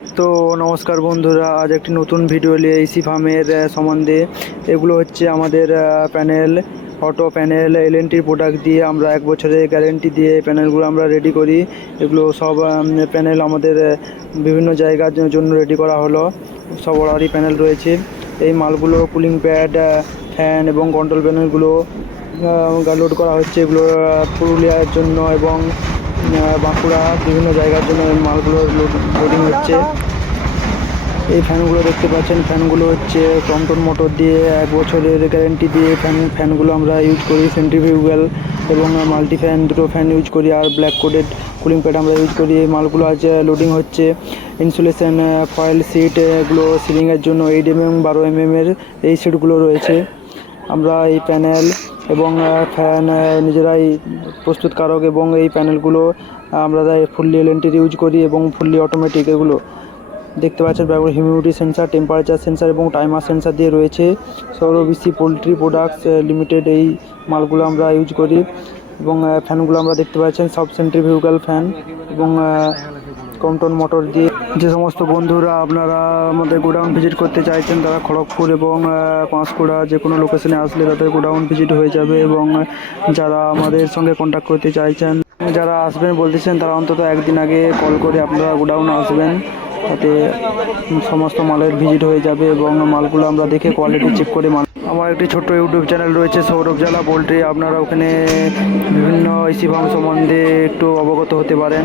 তো নমস্কার বন্ধুরা, আজ একটি নতুন ভিডিও নিয়ে এসি ফার্মের সম্বন্ধে। এগুলো হচ্ছে আমাদের প্যানেল, অটো প্যানেল এলএনটির প্রোডাক্ট দিয়ে আমরা 1 বছরের গ্যারেন্টি দিয়ে প্যানেলগুলো আমরা রেডি করি। এগুলো সব প্যানেল আমাদের বিভিন্ন জায়গার জন্য রেডি করা হলো। সব অর্ডারি প্যানেল রয়েছে। এই মালগুলো কুলিং প্যাড, ফ্যান এবং কন্ট্রোল প্যানেলগুলো লোড করা হচ্ছে। এগুলো পুরুলিয়ার জন্য এবং বাঁকুড়া বিভিন্ন জায়গার জন্য এই মালগুলো লোডিং হচ্ছে। এই ফ্যানগুলো দেখতে পাচ্ছেন, ফ্যানগুলো হচ্ছে টমটন মোটর দিয়ে 1 বছরের গ্যারেন্টি দিয়ে ফ্যানগুলো আমরা ইউজ করি। সেন্ট্রিফিউগাল এবং মাল্টি ফ্যান, দুটো ফ্যান ইউজ করি, আর ব্ল্যাক কোডেড কুলিং প্যাড আমরা ইউজ করি। এই মালগুলো আজ লোডিং হচ্ছে। ইনসুলেশন ফয়েল সিট, এগুলো সিলিংয়ের জন্য 8 mm 12 mm এই সিটগুলো রয়েছে। আমরা এই প্যানেল এবং ফ্যান নিজেরাই প্রস্তুতকারক, এবং এই প্যানেলগুলো আমরা ফুললি এলএনটির ইউজ করি এবং ফুললি অটোমেটিক। এগুলো দেখতে পাচ্ছেন হিউমিডিটি সেন্সার, টেম্পারেচার সেন্সার এবং টাইমার সেন্সার দিয়ে রয়েছে। সৌরবিসি পোলট্রি প্রোডাক্টস লিমিটেড এই মালগুলো আমরা ইউজ করি। এবং ফ্যানগুলো আমরা দেখতে পাচ্ছেন সব সেন্ট্রিফিউগাল ফ্যান এবং টমটন মোটর দিয়ে। যে সমস্ত বন্ধুরা আপনারা আমাদের গোডাউন ভিজিট করতে চাইছেন, তারা খড়গপুর এবং পাঁশকুড়া যে কোনো লোকেশনে আসলে তাদের গোডাউন ভিজিট হয়ে যাবে। এবং যারা আমাদের সঙ্গে কন্ট্যাক্ট করতে চাইছেন, যারা আসবেন বলতেছেন, তারা অন্তত একদিন আগে কল করে আপনারা গোডাউনে আসবেন, তাতে সমস্ত মালের ভিজিট হয়ে যাবে এবং মালগুলো আমরা দেখে কোয়ালিটি চেক করে মাল। আমার একটি ছোট্ট ইউটিউব চ্যানেল রয়েছে, সৌরভ জ্বালা পোলট্রি। আপনারা ওখানে বিভিন্ন এসি ফার্ম সম্বন্ধে একটু অবগত হতে পারেন।